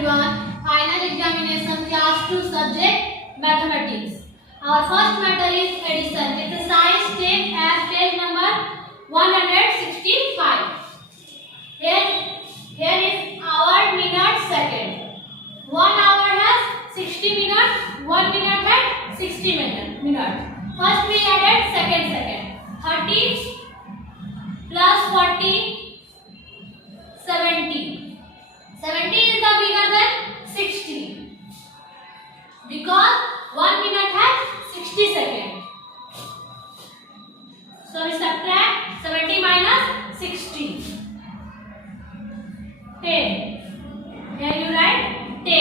everyone. Final examination class 2 subject mathematics. Our first matter is addition. Exercise take as page number 165. Here is hour, minute, second. 1 hour has 60 minutes. 1 minute has 60 minutes. First we added second. 30 plus 40, 70. 70 is the bigger than 60 because 1 minute has 60 seconds. So we subtract 70 minus 60. 10. Here you write 10.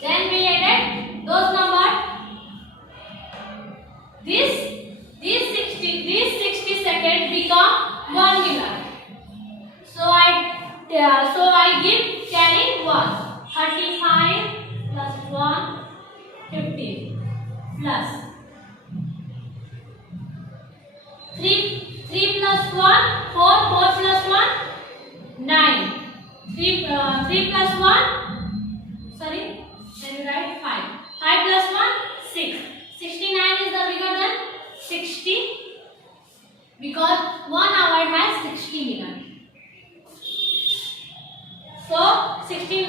Then we added those numbers. These 60 seconds become 1 minute. So I give carry 1. 35 plus 1, 50 plus 3 plus 1, 4 plus 1, 9. 3 plus 1, sorry, then you write 5. 5 plus 1, 6. 69 is the bigger than 60 because 1 hour has 60 minutes. So 69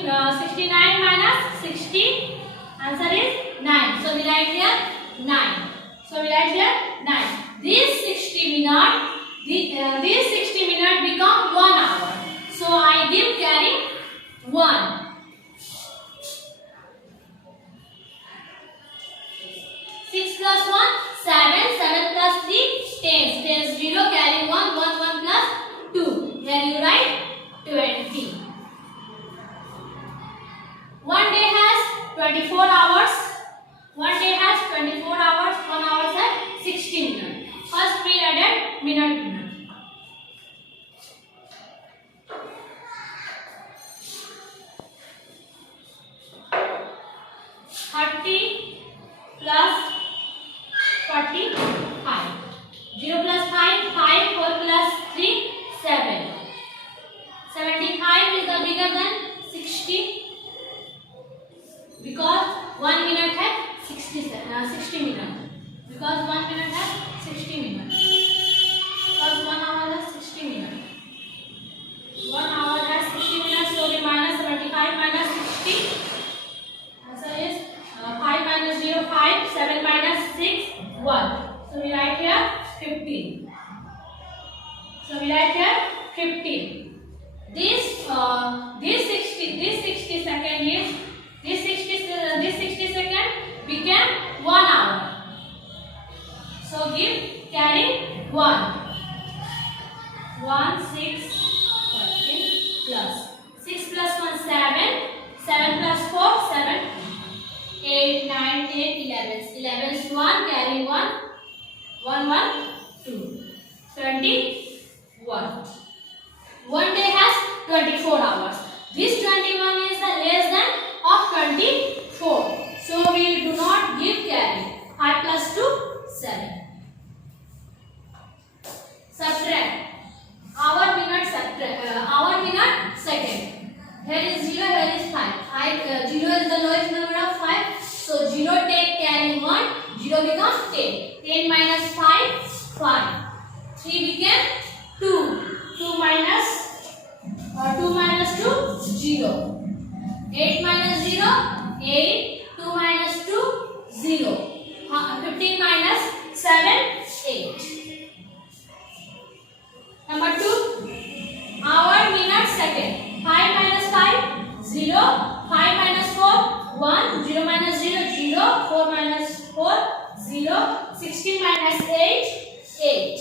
minus 60, answer is 9. So we write here 9. These 60 minutes become 1 hour. So I give carry 1. 6 plus 1, 7. 7 plus 3, 10. 0, carry 1. 1 plus 2. Here you write 20. 1 day has 24 hours. 1 day has 24 hours. 1 hour has 60 minutes. First we added minute. 30 plus 45. 0 plus 5, 5. 4 plus 3, 7. 75 is the bigger than 60 because 1 minute has 60 minutes. Because 1 minute has 60 minutes. Because 1 hour has 60 minutes. 1 hour has 60 minutes, so we minus 75 minus 60. Answer is 5 minus 0, 5. 7 minus 6, 1. So we write here 15. This 60 second became 1 hour. So give carry 1. 1, 6, 13 plus 6 plus 1, 7. 7 plus 4, 7. 8, 9, 10, 11. 11 is 1, carry 1. 1, 2. 21. 1 day has 24 hours. This 21 is the less than of 24. So we do not give carry. 5 plus 2, 7. Subtract. Hour, minute, second. Here is 0, here is 5. 0 is the lowest number of 5. So 0 take carry 1. 0 becomes 10. 10 minus 5, 5. 3 became 2. 2 minus 2, 0. 8 minus 0, 8. 2 minus 2, 0. 15 minus 7, 8. Number 2. Hour, minute, second. 5 minus 5, 0. 5 minus 4, 1. 0 minus 0, 0. 4 minus 4, 0. 16 minus 8, 8.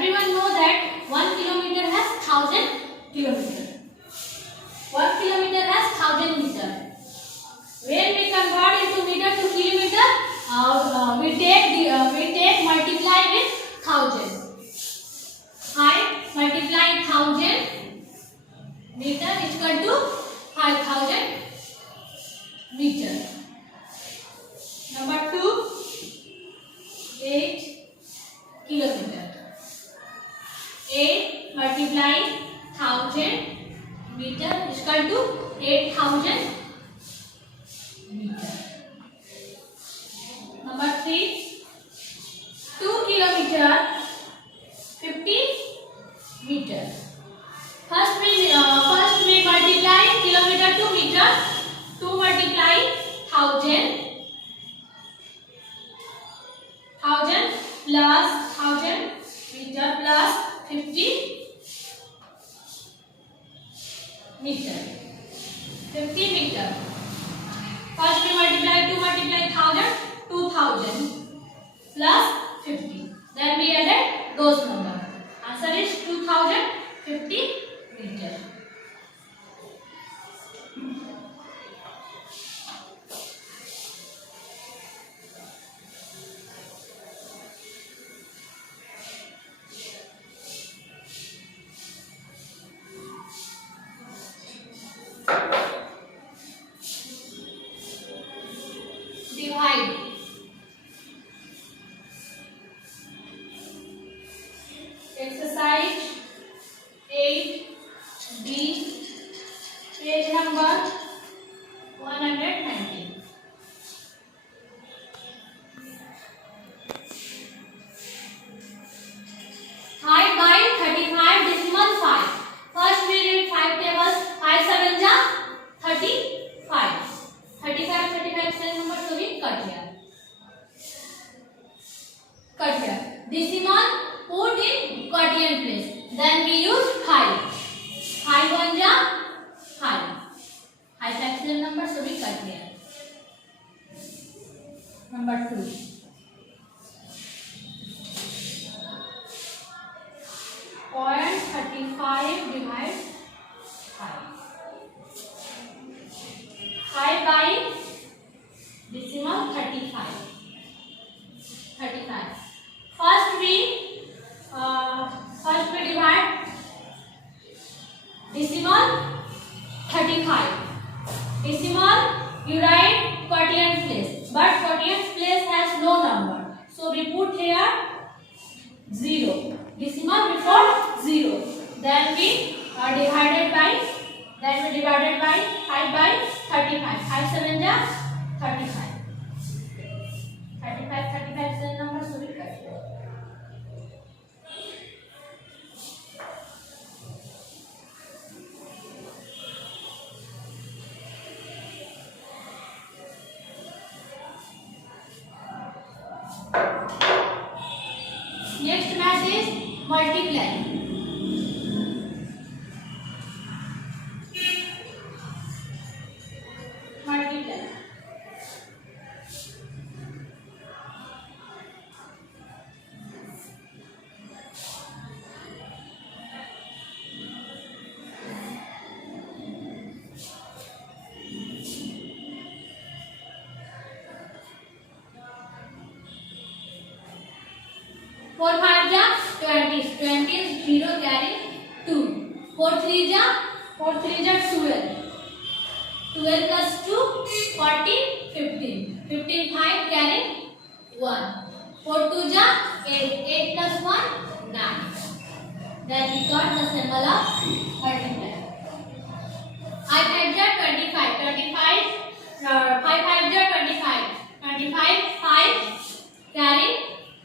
Everyone know that 1 kilometer has 1000 kilometer. 1 kilometer has 1000 meter. When we convert into meter to kilometer, we take multiply with 1000. I multiply 1000 meter is equal to 5000 meter. Number 2, 8 kilometer. 8 multiply 1000 meter is equal to 8000 meter. Number 3, 2 kilometer 50 meter. First we multiply kilometer to meter. 2 multiply 1000 plus 1000 meter plus 50 meter. 50 meter. First we multiply 2 multiply 1000, 2000 plus 50. Then we added those numbers. Answer is 2050 meter. Divide. Exercise 8B, page number 190. Five by 35 decimal 5. First we read 5 tables. 5 7 ja 35. 35 cell number to be cut here. Decimal put in quaternion place. Then we use 5. 5 1 ja 5. 5 cell number to be cut here. Number 2. 0.35 divide 5. 5 by decimal 35. First we divide decimal 35. Decimal you write quaternion place, but quaternion place has no number, so we put here 0. Decimal before 0. Then we divided by 5 by 35. 5 7 ja 35. 35 cell number so we cut. Next math is multiply. Multiply. 4 5 ja 20. 20 is 0 carry 2. 4 3 ja 12. 12 plus 2 14 15. 15 5 carry 1. 4 2 ja 8. 8 plus 1 9. Then we got the symbol of multiply. I 5 ja 25. 25 5 5 ja 25. 25 5 carry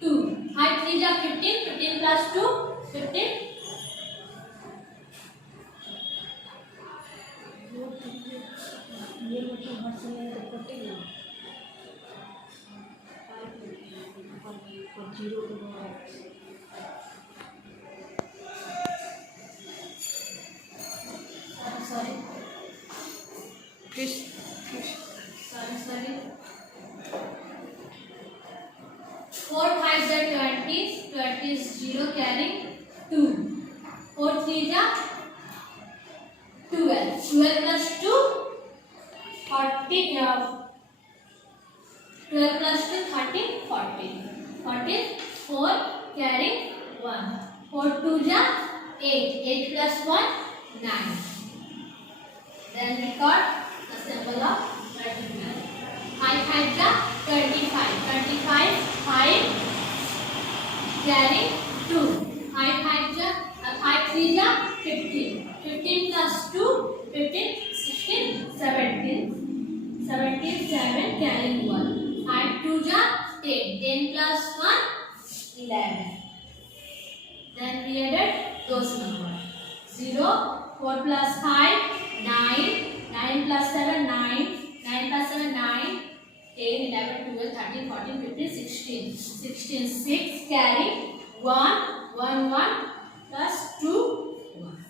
2. 5 3 ja 15. 15 plus 2 15. ये मतलब हर समय तो कटेगा और 0 के बाद Sorry. Fish Sorry. 4 5 ja 20. 20 is 0 carrying 2. 4 3 ja 12. 12 plus 2 40. 12 plus 2 13 14. 14 4 carrying 1. 4 2 ja 8. 8 plus 1 9. Then we got the symbol of multiply. 5 5 ja 25. 25 5 carrying 2. 5 5 ja 5 3 ja 15. 15 plus 2 15 16 17. 17 7 carrying 1. 5 2 ja 10. 10 plus 1 11. Then we added those numbers. 0 4 plus 5 9. 9 plus 7 9. 9 plus 7 9. 10 11 12 13 14 15 16. 16 6 carry 1 1 1 plus 2 1.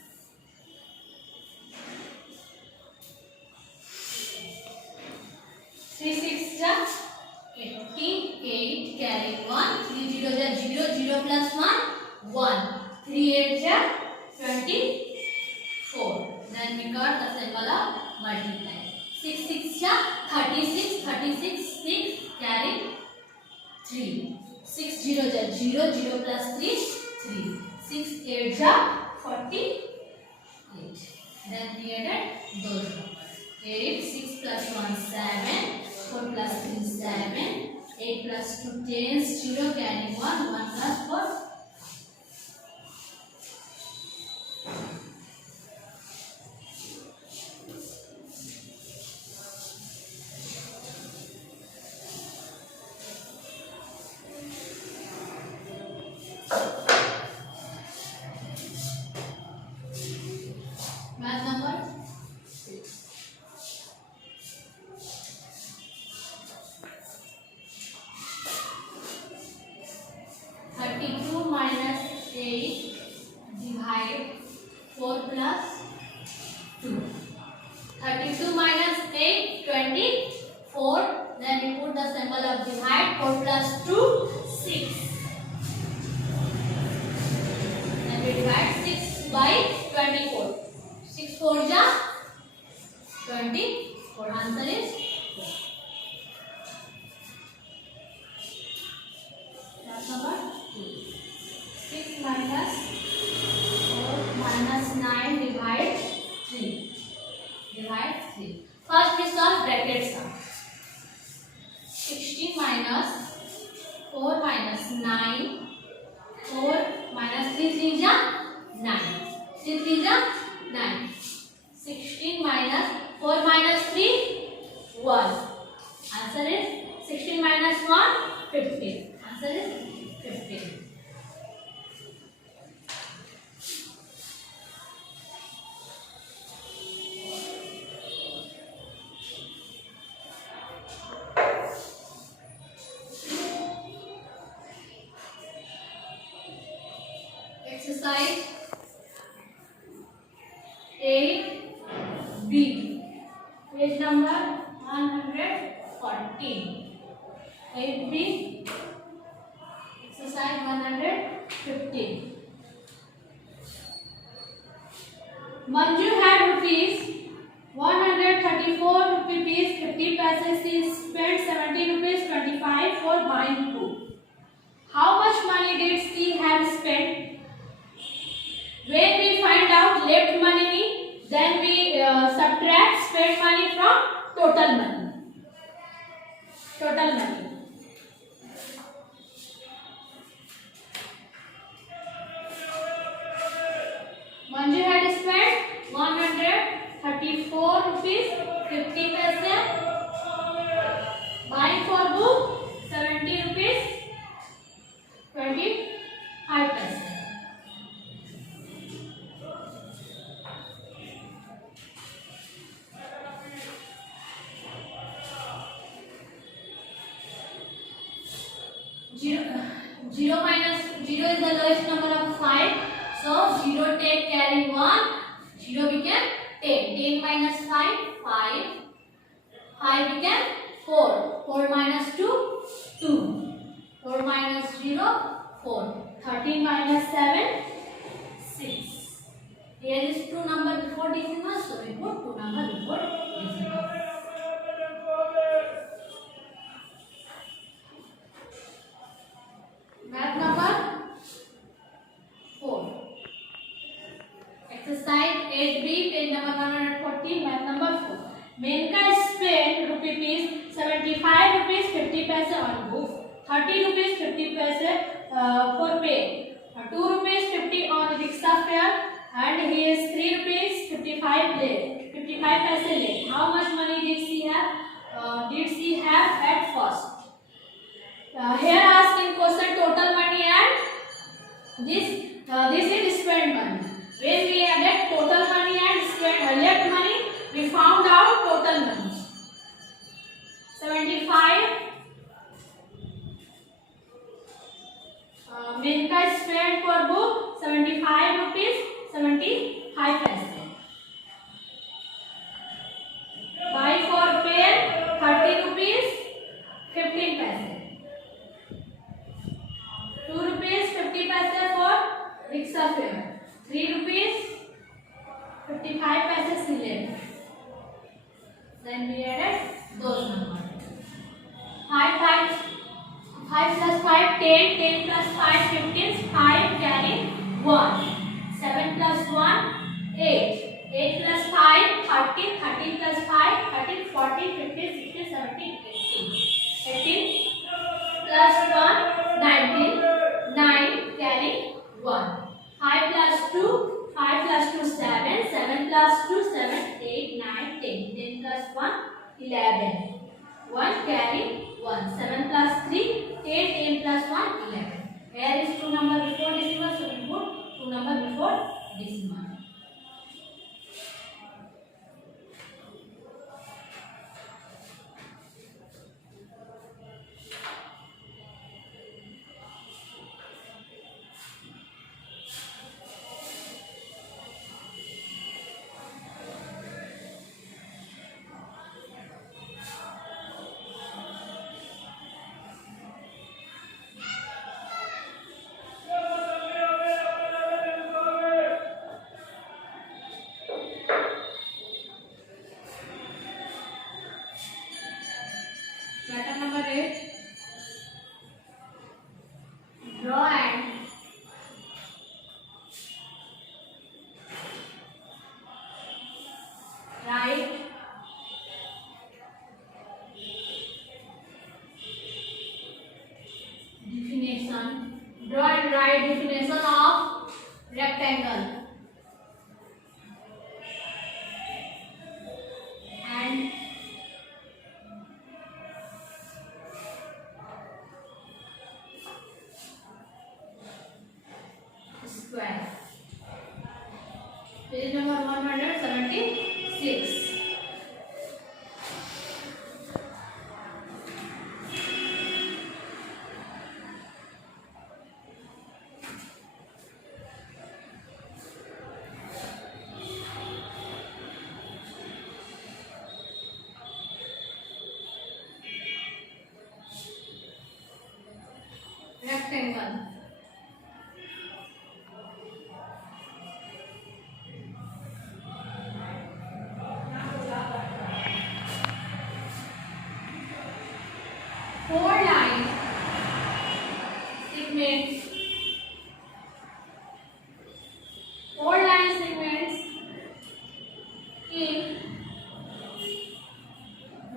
3 6 ja 18. 8 carry 1. 3 0 ja 0. 0 plus 1 1. 3 8 ja 24. Then we got the symbol of multiply. 6 6 ja 36. 36 6 carry 3. 6 0 ja 0. 0 plus 3 3. 6 8 ja 48. Then we added those numbers. 8 6 plus 1 7. 4 plus 3 7. 8 plus 2 10. 0 carry 1. 1 plus 4. Math number 6. 32 minus 8 divide 4 plus 2. 32 minus 8 24. Then we put the symbol of divide. 4 plus 2 6. Then we divide 6 by 24. 6 4 ja 24. Answer is 4. That's number 2. 6 minus 4 minus 9 divide 3. Divide 3. First we solve bracket sum. 16 minus 4 minus 9. 4 minus 3 3 ja 9. 3 3 ja 9. 16 minus 4 minus 3 1. Answer is 16 minus 1 15. Answer is 15. Exercise 8B. Page number 114. 8B. Exercise 115. Manju had rupees 134 rupees 50 paise. She spent 70 rupees 25 for buying food. How much money did she have spent? When we find out left money, then we subtract spent money from total money. Total money. Manju had spent 134 rupees 50 paise. Buying for book 70 rupees 25 paise. Zero minus 0 is the lowest number of 5. So 0 take carrying 1. 0 became 10. 10 minus 5 5. 5 became 4. 4 minus 2 2. 4 minus 0 4. 13 minus 7, 6. Here is 2 number before decimal, so we put 2 number before decimal. Math number 4. Exercise 8B, page number 140, math number 4. Menka spent rupees 75 rupees 50 paise on books, 30 rupees 50 paise for pay, 2 rupees 50 on rickshaw fare, and he is 3 rupees 55 late. 55 paise late. How much money did she have at first? Here asking question total money and this is spent money. When we added total money and spent left money, we found out total money. 75. Menka spent for book 75 rupees 75 paise. Buy for pen 30 rupees 15 paise. 2 rupees 50 paise for rickshaw fare. 3 rupees 55 paise left. Then we added those numbers. 5 plus 5 10, 10 plus 5 15, 5 carry 1. 7 plus 1 8, 8 plus 5 13, 13 plus 5 13, 14, 15, 16, 17, 18. 18 plus 1 19, 9 carry 1. 5 plus 2 7, 7 plus 2 7, 8 9 10, 10 plus 1 11. 1 carry 1. 7 plus 3 8, 10 plus 1 11. Here is 2 number before decimal, so we put 2 number before decimal. Pattern number 8. Draw and write definition. Draw and write definition of rectangle. And square. Page number 176. Rectangle. Four lines segments. Four line segments in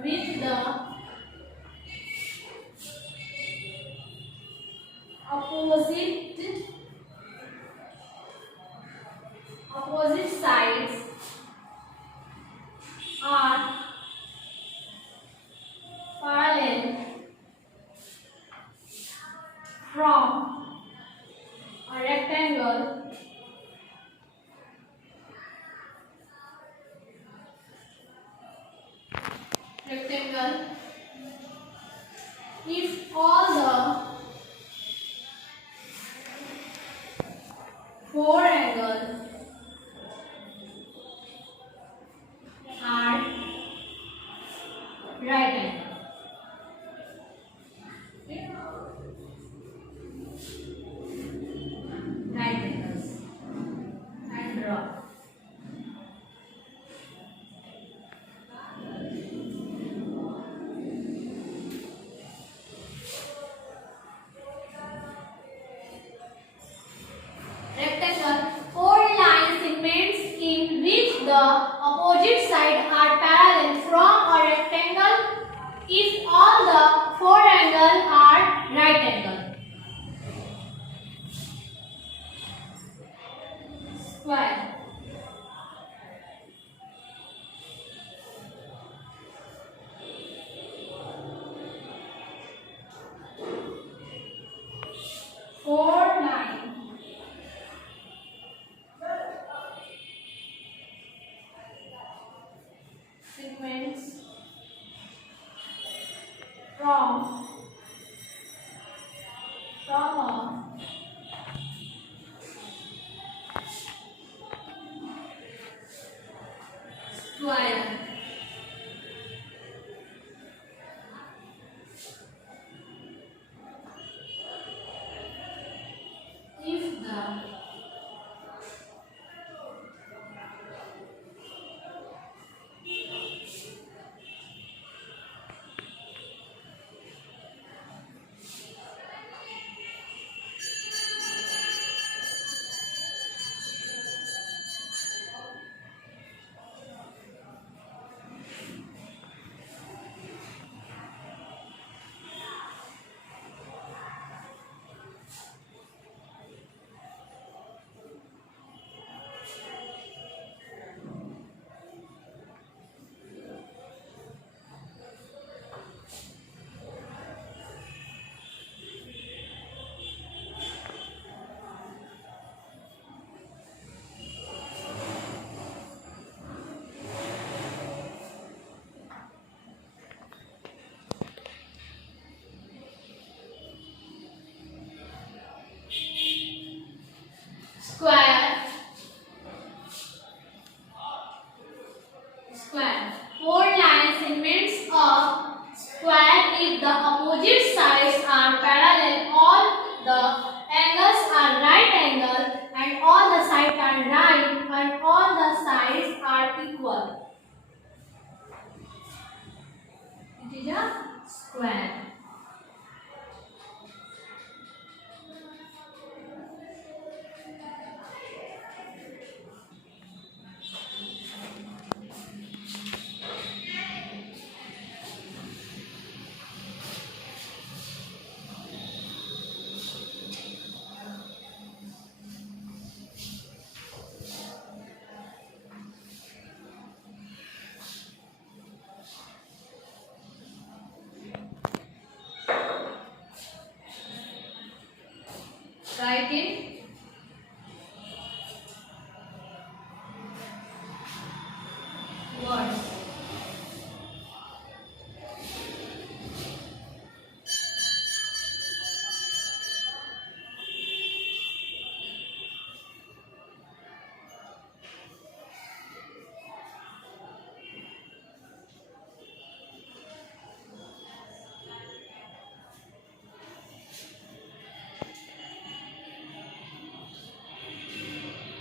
which the opposite sides are parallel from a rectangle if all the four angles are right angle. Okay. draw. Rectangle. Four line segments in which the opposite sides are parallel from a rectangle if all the four angles are right angle. Square. Four line. Segments from a square. If the square. Square. Four line segments of square if the opposite sides are parallel, all the angles are right angle, and all the sides are right, and all the sides are equal. It is a square. Write in words.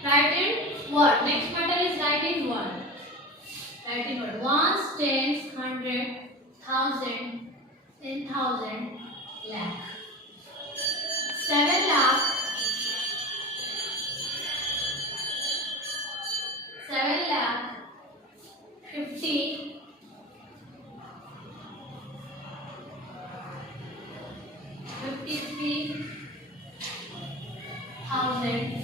Write in word. Next matter is write in word. Write in word. Ones, tens, hundred, thousand, 10,000, lakh. 7 lakh. 7 lakh. 50. 53,000.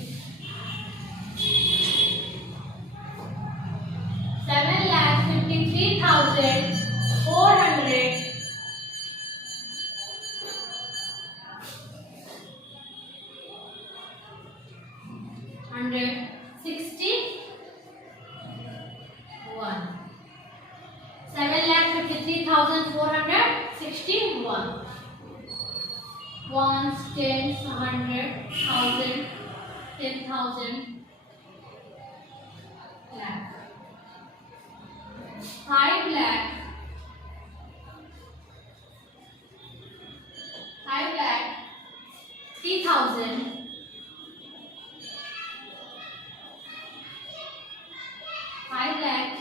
7,53,400. 161. 7,53,461. Ones, tens, hundred, thousand, 10,000, lakh. 5 lakh. 5 lakh. 3,000.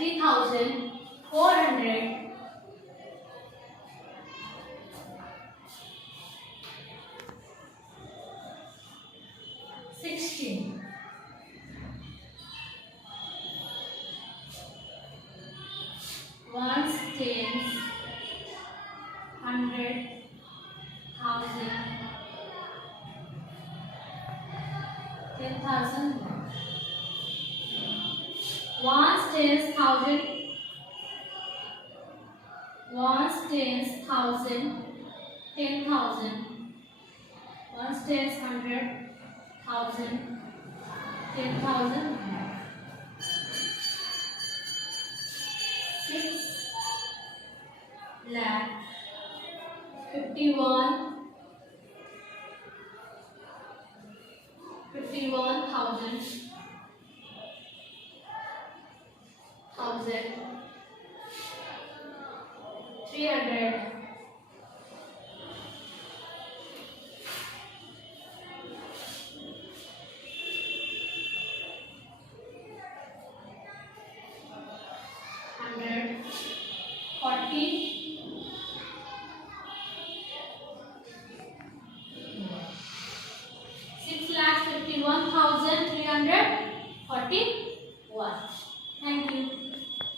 3,400. 16. 1s, 10s, 100, 1000, 10,000. 1s, 10s, 1,000. 1s, 10s, 1,000, 10,000. 1s, 10s, 100, 1,000, 10,000. 6 lakh 51,000.